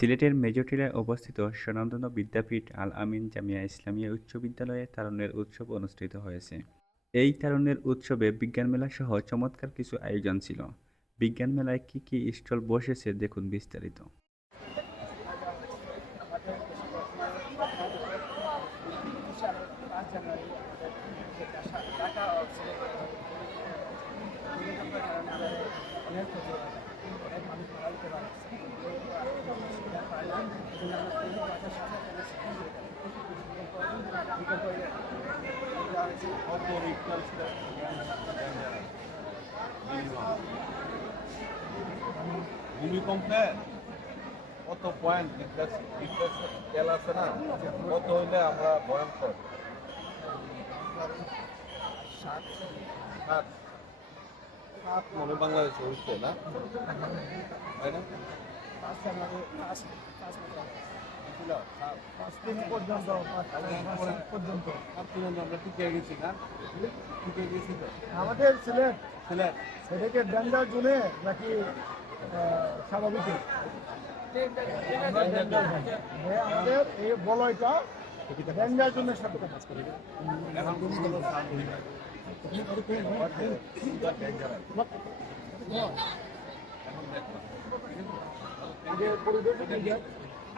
সিলেটের মেজরটিলায় অবস্থিত স্বনামধন্য বিদ্যাপীঠ আল আমিন জামিয়া ইসলামিয়া উচ্চ বিদ্যালয়ে তারুণ্যের উৎসব অনুষ্ঠিত হয়েছে। এই তারুণ্যের উৎসবে বিজ্ঞান মেলা সহ চমৎকার কিছু আয়োজন ছিল। বিজ্ঞান মেলায় কী কী স্টল বসেছে দেখুন বিস্তারিত। ভূমিকম্পে কত পয়েন্ট তেল আছে না কত হইলে আমরা ভয়ঙ্কর সাত সাত মনে বাংলাদেশে হইছে না তাই না ছিল, সাত। সাত পর্যন্ত আমরা টিকে গেছি না টিকে গেছি তো আমাদের সিলেট সিলেট সেটাকে ডেঞ্জার জোনে নাকি স্বাভাবিক আমাদের এই বলয়টা ডেঞ্জার জোনের সাথে কাজ করি পরিবেশ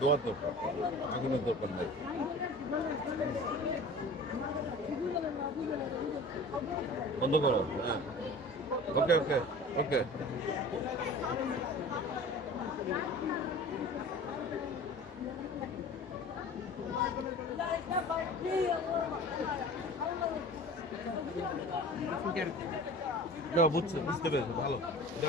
দোয়ার দরকার আগুনের দরকার নেই বন্ধ করো হ্যাঁ ওকে ওকে ওকে বুঝছ বুঝতে পেরেছ ভালো। এটা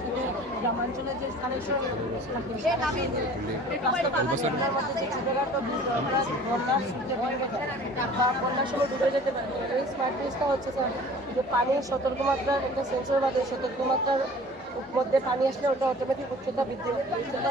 সাথে গ্রামাঞ্চলে যে কানেকশন রাস্তার মধ্যে যে ছোটখাটো আমরা বন্যার সূত্রে বা বন্যার সময় ডুবে যেতে পারে। এই স্মার্ট ব্রিজটা হচ্ছে স্যার যে পানির সতর্কমাত্রার একটা সেন্সর বাদে সতর্কমাত্রার মধ্যে পানি আসলে ওটা অটোমেটিক উচ্চতা বৃদ্ধি উচ্চতা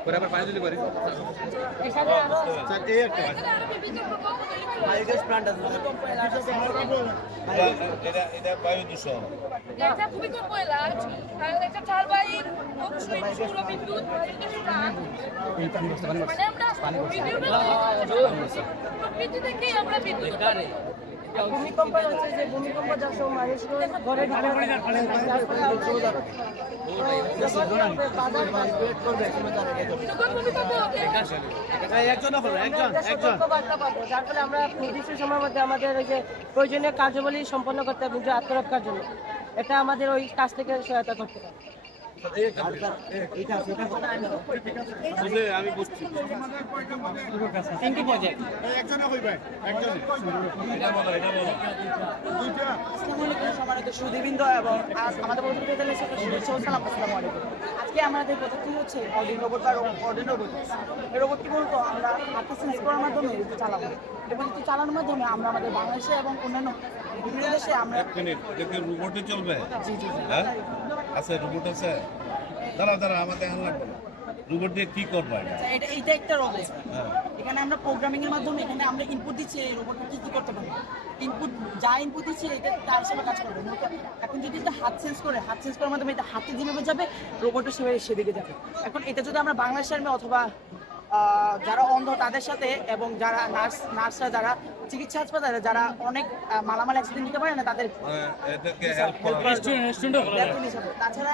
যাচ্ছে দেখো তো। এটা আমাদের একটা আমরা এটা মানে এটা করতে পারি না আমাদের দ্বারা এখানে আরো এটা এটা বায়ু দূষণ এটা ভূমিকম্প এলাচ আর এটা টারবাইন অবশ্যই সৌর বিদ্যুৎ প্রাণ মানে আমরা বিদ্যুৎ প্রকৃতি থেকেই আমরা বিদ্যুৎ উৎপাদন করি। ভূমিকম্প হচ্ছে যে ভূমিকম্প যার সময় মানুষ ঘরে যার আমরা নির্দিষ্ট সময়ের মধ্যে আমাদের ওই যে প্রয়োজনীয় কার্যাবলী সম্পন্ন করতে হবে আত্মরক্ষার জন্য, এটা আমাদের ওই কাজ থেকে সহায়তা করতে পারে আমি বুঝছি আজ আমাদের শুভেচ্ছা ও সালাম আসসালামু আলাইকুম আজকে আমাদের প্রজেক্টটি হচ্ছে অডিন রোবট বা অডিন রোবট এই রোবটটি মূলত আমরা হাতে সেন্স মাধ্যমে চালাবো এবং চালানোর মাধ্যমে আমরা আমাদের বাংলাদেশে এবং অন্যান্য বিভিন্ন দেশে আমরা রোবটে চলবে হ্যাঁ আছে রোবট আছে। দাঁড়া দাঁড়া আমার দেখান লাগবে না। রোবট দিয়ে কি করব এটা? আচ্ছা, এটা এইটা একটা রোবট হ্যাঁ। এখানে আমরা প্রোগ্রামিং এর মাধ্যমে এখানে আমরা ইনপুট দিচ্ছি এই রোবটটা কি কি করতে পারবে ইনপুট যা ইনপুট দিচ্ছি এটা তার হিসেবে কাজ করবে। এখন যদি এটা হাত সেন্স করে হাত সেন্স করার মাধ্যমে এটা হাতে যেভাবে যাবে রোবটের সেভাবে সেদিকে যাবে। এখন এটা যদি আমরা বাংলা মেয়ে অথবা যারা অন্ধ তাদের সাথে এবং যারা নার্স নার্সরা যারা চিকিৎসা হাসপাতালে যারা অনেক মালামাল অ্যাক্সিডেন্ট নিতে পারে না তাদের মানে তাছাড়া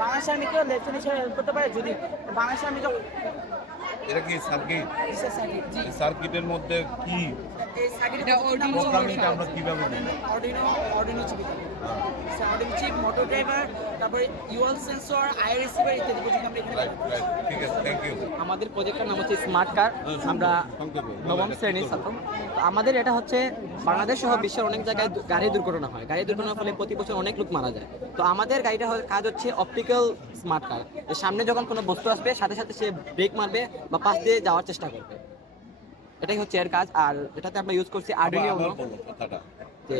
বাংলাদেশ আর্মিকেও লেফটেন্ট হিসাবে হেল্প করতে পারে যদি বাংলাদেশ আর্মি যখন এটা কি সার্কিট সার্কিটের মধ্যে কি এই সার্কিট প্রোগ্রামিংটা আমরা কীভাবে Arduino Arduino chip chip motor driver তারপরে ইউএল সেন্সর আই রিসিভার ইত্যাদি পর্যন্ত আমরা ঠিক আছে থ্যাংক ইউ আমাদের প্রজেক্টের নাম হচ্ছে স্মার্ট কার আমরা নবম শ্রেণির ছাত্র। আমাদের এটা হচ্ছে বাংলাদেশ সহ বিশ্বের অনেক জায়গায় গাড়ি দুর্ঘটনা হয়। গাড়ি দুর্ঘটনার ফলে প্রতি বছর অনেক লোক মারা যায়। তো আমাদের গাড়িটা কাজ হচ্ছে অপটিক্যাল স্মার্ট কার সামনে যখন কোনো বস্তু আসবে সাথে সাথে সে ব্রেক মারবে বা পাশ দিয়ে যাওয়ার চেষ্টা করবে। এটাই হচ্ছে এর কাজ। আর এটাতে আমরা ইউজ করছি আর্ডিনিও আবার যে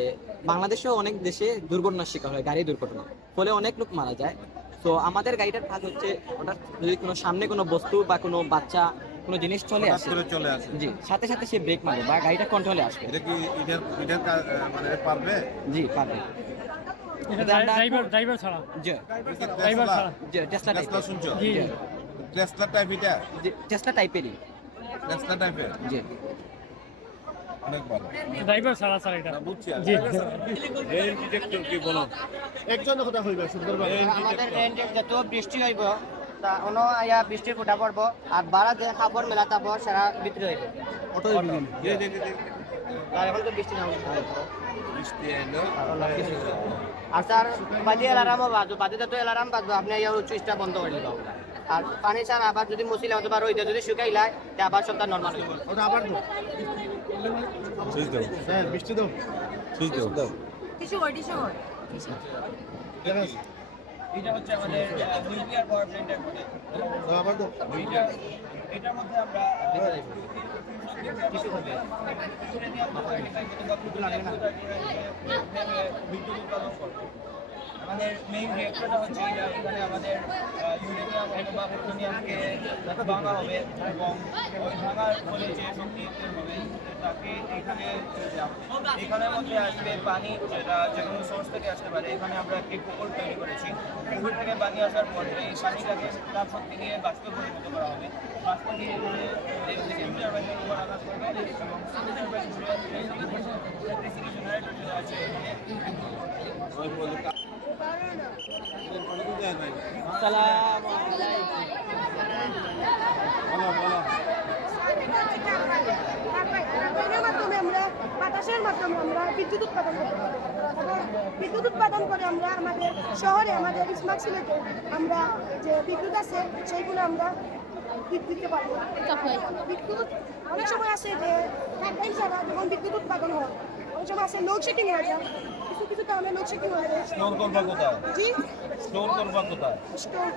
বাংলাদেশেও অনেক দেশে দুর্ঘটনার শিকার হয় গাড়ি দুর্ঘটনা। ফলে অনেক লোক মারা যায়। তো আমাদের গাড়িটার কাজ হচ্ছে ওটা যদি কোনো সামনে কোনো বস্তু বা কোনো বাচ্চা কোনো জিনিস চলে আসে চলে আসে। জি সাথে সাথে সে ব্রেক মারে বা গাড়িটা কন্ট্রোলে আসবে। এটা কি এটার এটার মানে পারবে? জি পারবে। ড্রাইভার ড্রাইভার ছাড়া। জি। ড্রাইভার ছাড়া। জি টেসলা টেসলা টাইপের শুনছো? জি। টেসলা টাইপ এটা জি টেসলা টাইপেরই টেসলা টাইপের জি। অনেক ভালো। ড্রাইভার ছাড়া স্যার এটা। বুঝছি জি। রেল ডিটেক্টর কি বলো? একজন কথা হইবে সুন্দরভাবে আমাদের ডিটেক্টর যত বৃষ্টি হইব তা অন আয়া বৃষ্টির ফুটা পড়ব আর বারা যে খাবার মেলা তাপ সারা বিক্রি হইব। জি জি জি জি। আর এখন তো বৃষ্টি না বৃষ্টি আইলো আর স্যার বাজি অ্যালার্ম বাজো বাজে যত অ্যালার্ম বাজবো আপনি ইয়া উচ্চ বন্ধ করে দিবা। আর পানি ছাড়া আবার যদি মুসিলে অথবা রইতে যদি শুকাইলায় তা আবার সপ্তাহ নর্মাল হইব ওটা আবার দাও। সুইচ দাও। হ্যাঁ বৃষ্টি দাও। সুইচ দাও। হয় হয় এটা হচ্ছে আমাদের নিউক্লিয়ার পাওয়ার প্ল্যান্টের দাও, আবার দাও। এটার মধ্যে আমরা বিদ্যুৎ উৎপাদন করব। আমাদের মেইন রিয়েক্টরটা হচ্ছে এখানে আমাদের ইউরেনিয়াম অথবা প্লুটোনিয়ামকে ভাঙা হবে এবং ওই ভাঙার ফলে যে শক্তি হবে, তাকে এখানে এখানের মধ্যে আসবে পানি যেটা যে কোনো সোর্স থেকে আসতে পারে। এখানে আমরা একটি পুকুর তৈরি করেছি। পুকুর থেকে পানি আসার পর এই পানিটাকে তাপ শক্তি দিয়ে বাষ্পে পরিণত করা হবে। বাষ্প দিয়ে উপর আঘাত করবে এবং ইলেকট্রিসিটি জেনারেটর যেটা আছে টারবাইনের আমরা বাতাসের মাধ্যমে আমরা বিদ্যুৎ উৎপাদন করতে বিদ্যুৎ উৎপাদন করে আমরা আমাদের শহরে আমাদের স্মার্ট সিটিতে আমরা যে বিদ্যুৎ আছে সেইগুলো আমরা দিতে পারব বিদ্যুৎ অনেক সময় আছে যে টারবাইন যখন বিদ্যুৎ উৎপাদন হয়, অনেক সময় আছে লোডশেডিং হয়ে যায় কিছু কিছু কারণে লোডশেডিং হয়ে? স্টোর করবা কোথায়? জি? স্টোর করবা কোথায়? স্টোর।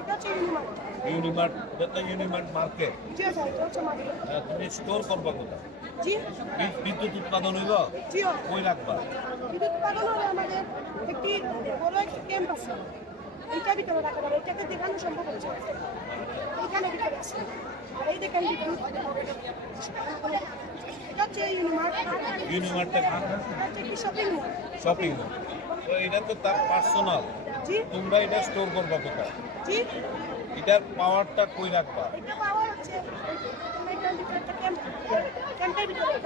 এটা হচ্ছে ইউনিমার্ট ইউনিমার্ট এটা ইউনিমার্ট মার্কেট জি স্যার এটা হচ্ছে মার্কেট। তুমি স্টোর করবা কোথায়? জি। বিদ্যুৎ উৎপাদন হইব? জি কই রাখবা? বিদ্যুৎ উৎপাদন হলে আমাদের একটি বড় একটি ক্যাম্প আছে। এইটার ভিতরে রাখা যাবে। এটাকে দেখানো সম্ভব হচ্ছে। এইখানে ভিতরে আছে। আর এই দেখেন বিদ্যুৎ। এটা হচ্ছে ইউনিমার্ট ইউনিমার্টটা এটা হচ্ছে একটি শপিং মল তো এটা তো তার পার্সোনাল তোমরা এটা স্টোর করবা কোথায়? জি। এটার পাওয়ারটা কই রাখবা? এটা পাওয়ার হচ্ছে ক্যাম্পের ভিতরে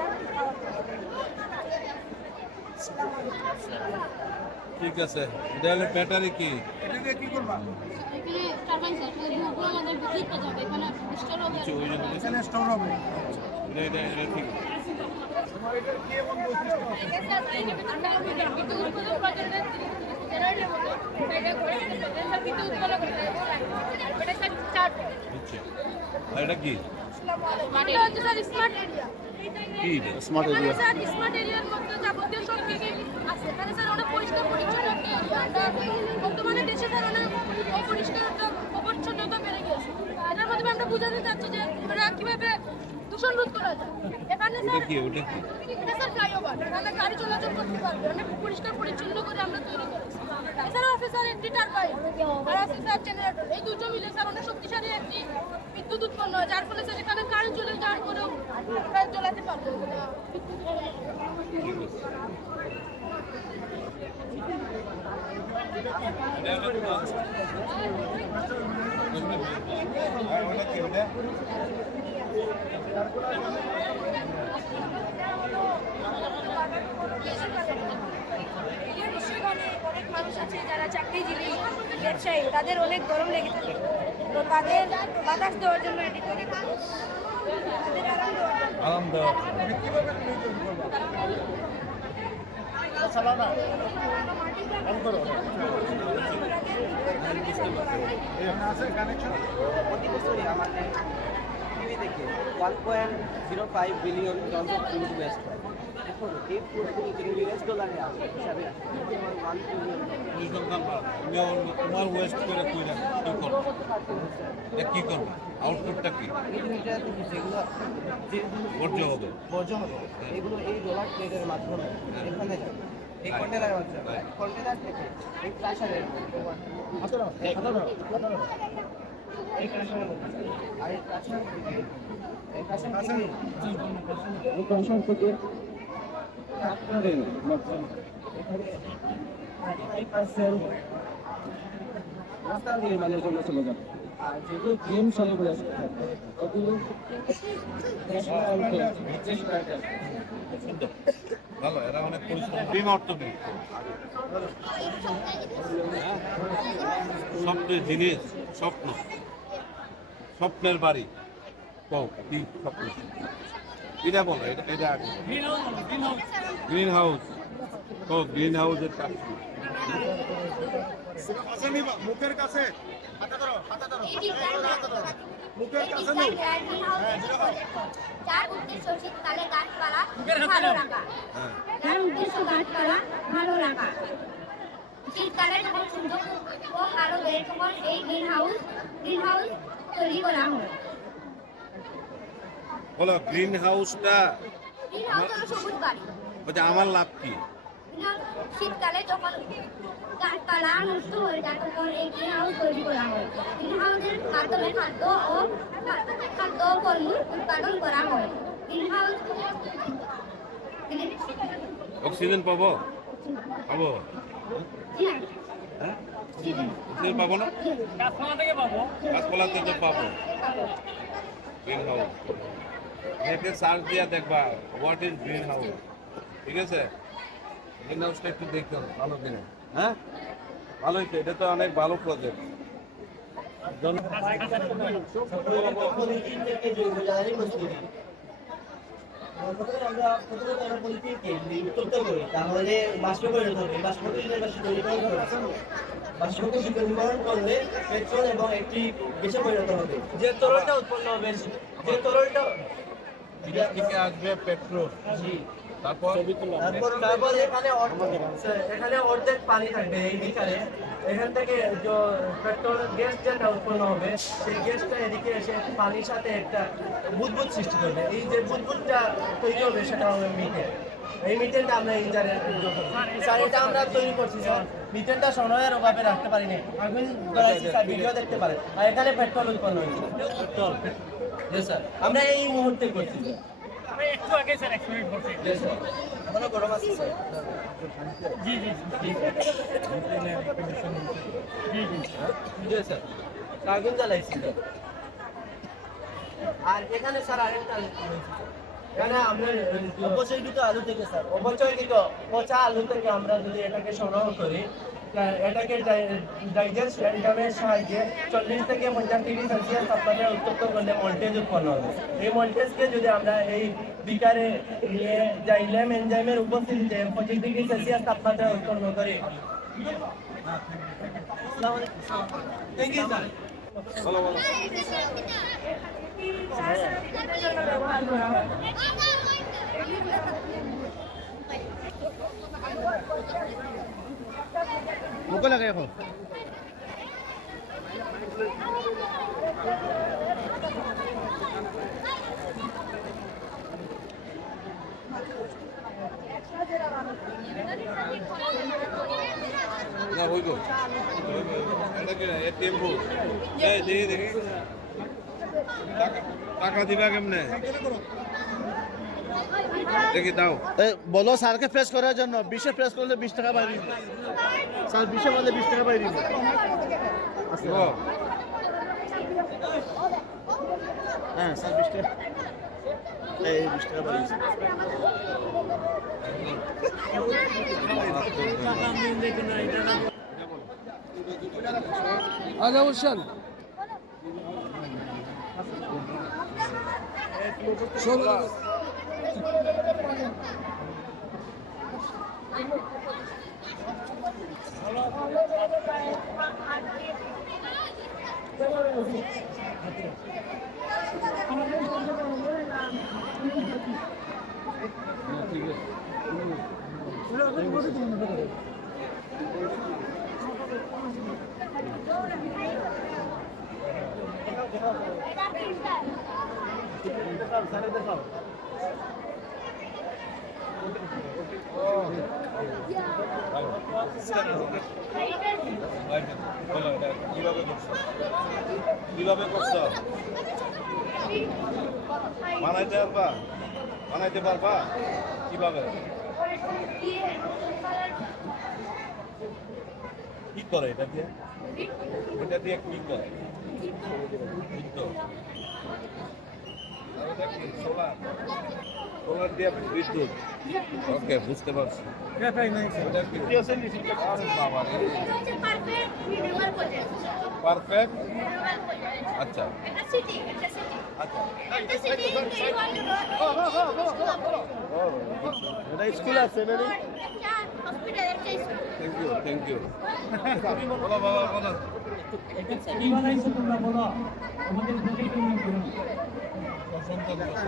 ঠিক আছে। এটা হলো ব্যাটারি কি যাবে এখানে স্টোর হবে। জন্য। এখানে স্টোর হবে। এটা এটা এটা ঠিক বিদ্যুৎ উৎপাদন করার জন্য জেনারেটর মতো এটা কি? Smart area. স্মার্ট এরিয়ার মধ্যে যাবতীয় সব কিছু আছে? স্যার অনেক পরিষ্কার পরিচ্ছন্ন আমরা বর্তমানে দেশে স্যার অনেক অপরিষ্কারতা অপরিচ্ছন্নতা বেড়ে গেছে এটার মাধ্যমে আমরা বোঝাতে চাচ্ছি যে আমরা কীভাবে দূষণ রোধ করা যায় ওটা কি ওটা কি এটা স্যার ফ্লাইওভার এখানে গাড়ি চলাচল করতে পারবে। অনেক পরিষ্কার পরিচ্ছন্ন করে আমরা তৈরি করেছি। এছাড়াও আছে একটি টারবাইন আর জেনারেটর এই দুটো মিলে স্যার অনেক শক্তিশালী একটি বিদ্যুৎ উৎপন্ন হয় যার ফলে স্যার এখানে চলে যাওয়ার পরেও আমরা পারব। বিদ্যুৎ মানুষ আছে যারা চাকরিজীবী ব্যবসায়ী তাদের অনেক গরম লেগে থাকে তো তাদের বাতাস দেওয়ার জন্য এটি তৈরি আমাদের থেকে। One point zero five billion ton of food waste হয়। এখন এই ফুডগুলো যদি ইউএস ডলারে আসে হিসাবে ওয়ান বিলিয়ন পরিসংখ্যান বা তুমি আমার- তোমার ওয়েস্ট করে কইরা কি করবে? এটা কি করবে? আউটপুটটা কি? যেগুলো বর্জ্য হবে। বর্জ্য হবে। এগুলো এই ডলার ট্রেডের মাধ্যমে এখানে এই কন্টেনারের মাধ্যমে। কন্টেনার থেকে এই প্রাসাদের থেকে গেম নেই জিনিস স্বপ্ন। স্বপ্নের বাড়ি। কও কি স্বপ্ন? এটা বলো এটা গ্রিন হাউস কও গ্রিন হাউসের কাজ কি? কাছে নিবা মুখের কাছে। হাতে ধরো হাতে ধরো। হাতে ধরো মুখের কাছে নিও হ্যাঁ যার উদ্দেশ্য শীতকালে গাছপালা ভালো রাখা। যার উদ্দেশ্য গাছপালা ভালো রাখা। শীতকালে যখন সূর্য খুব আলো দেয় তখন এই গ্রিন হাউস গ্রিন হাউস তৈরি করা হয় বলো গ্রিন হাউসটা গ্রিন হাউস হলো সবুজ বাড়ি। বলছে আমার লাভ কি? শীতকালে যখন গাছপালা নষ্ট হয়ে যায় তখন এই গ্রিন হাউস তৈরি করা হয়। গ্রিন হাউসের মাধ্যমে খাদ্য ও খাদ্য ফলমূল উৎপাদন করা হয়। গ্রিন হাউস অক্সিজেন পাবো। পাবো হ্যাঁ অক্সিজেন পাবো না? গাছপালা থেকে পাবো। গাছপালা থেকে পাবো। গ্রিন হাউস এতে সার্চ দিয়া দেখবা হোয়াট ইজ গ্রিন হাউস ঠিক আছে? গ্রিন হাউসটা একটু দেখতে হবে ভালো কিনা। হ্যাঁ? ভালোই তো এটা তো অনেক ভালো প্রজেক্ট আমরা প্রথমত আমরা পলিথিনকে যদি উত্তপ্ত করি তাহলে বাষ্প পরিণত হবে বাষ্প পরিণত বাষ্প তৈরিকরণ করবে বাষ্পকে শীতলীকরণ করলে পেট্রোল এবং একটি গ্যাসে পরিণত হবে যে তরলটা উৎপন্ন হবে যে তরলটা আসবে পেট্রোল। তারপর তারপর? তারপর এখানে এখানে অর্ধেক পানি থাকবে এই বিকারে এখান থেকে যে পেট্রোল গ্যাস যেটা উৎপন্ন হবে সেই গ্যাসটা এদিকে এসে পানির সাথে একটা বুদবুদ সৃষ্টি করবে। এই যে বুদবুদটা তৈরি হবে সেটা হবে মিথেন। এই মিথেনটা আমরা এই জারে স্যার এটা আমরা তৈরি করছি স্যার। সময়ের অভাবে রাখতে আগুন ধরাইছি স্যার ভিডিও দেখতে পারেন। আর এখানে পেট্রোল উৎপন্ন হয়েছে। পেট্রোল। আমরা এই মুহূর্তে করছি আগুন জ্বালাইছি আর এখানে স্যার আরেকটা এখানে আমরা অপচয়কৃত আলু থেকে স্যার অপচয় অপচয়কৃত পচা আলু থেকে আমরা যদি এটাকে সংগ্রহ করি এটাকে ডাইজেস্ট এন্ডামের সাহায্যে চল্লিশ থেকে পঞ্চাশ ডিগ্রি সেলসিয়াস তাপমাত্রায় উত্তপ্ত করলে মল্টেজ উৎপন্ন হবে। এই মল্টেজকে যদি আমরা এই বিকারে নিয়ে জাইলেম এনজাইমের উপস্থিতিতে পঁচিশ ডিগ্রি সেলসিয়াস তাপমাত্রায় উৎপন্ন করি। থ্যাংক ইউ মুখে লাগে এখন না হইব টেম্পু দেখি দেখি। টাকা- দিবা কেমনে? বলো স্যারকে প্রেস করার জন্য। বিশে প্রেস করলে বিশ টাকা বাইরে স্যার বিশে বললে বিশ টাকা বাইরে দিবে। হ্যাঁ স্যার বিশ টাকা। এই বিশ টাকা বাইরে দিবে। বলো, এটা কীভাবে করছ কীভাবে করছ বানাইতে পারবা বানাইতে পারবা কীভাবে কি করে এটা দিয়ে এটা দিয়ে কি করে বিদ্যুৎ। আর এটা কি সোলার সোলার দিয়ে বিদ্যুৎ ওকে বুঝতে পারছি পারফেক্ট আচ্ছা আচ্ছা এটা স্কুল আছে থ্যাংক ইউ থ্যাংক ইউ বলো বাবা বলো তোমরা বলো আমাদের confronto con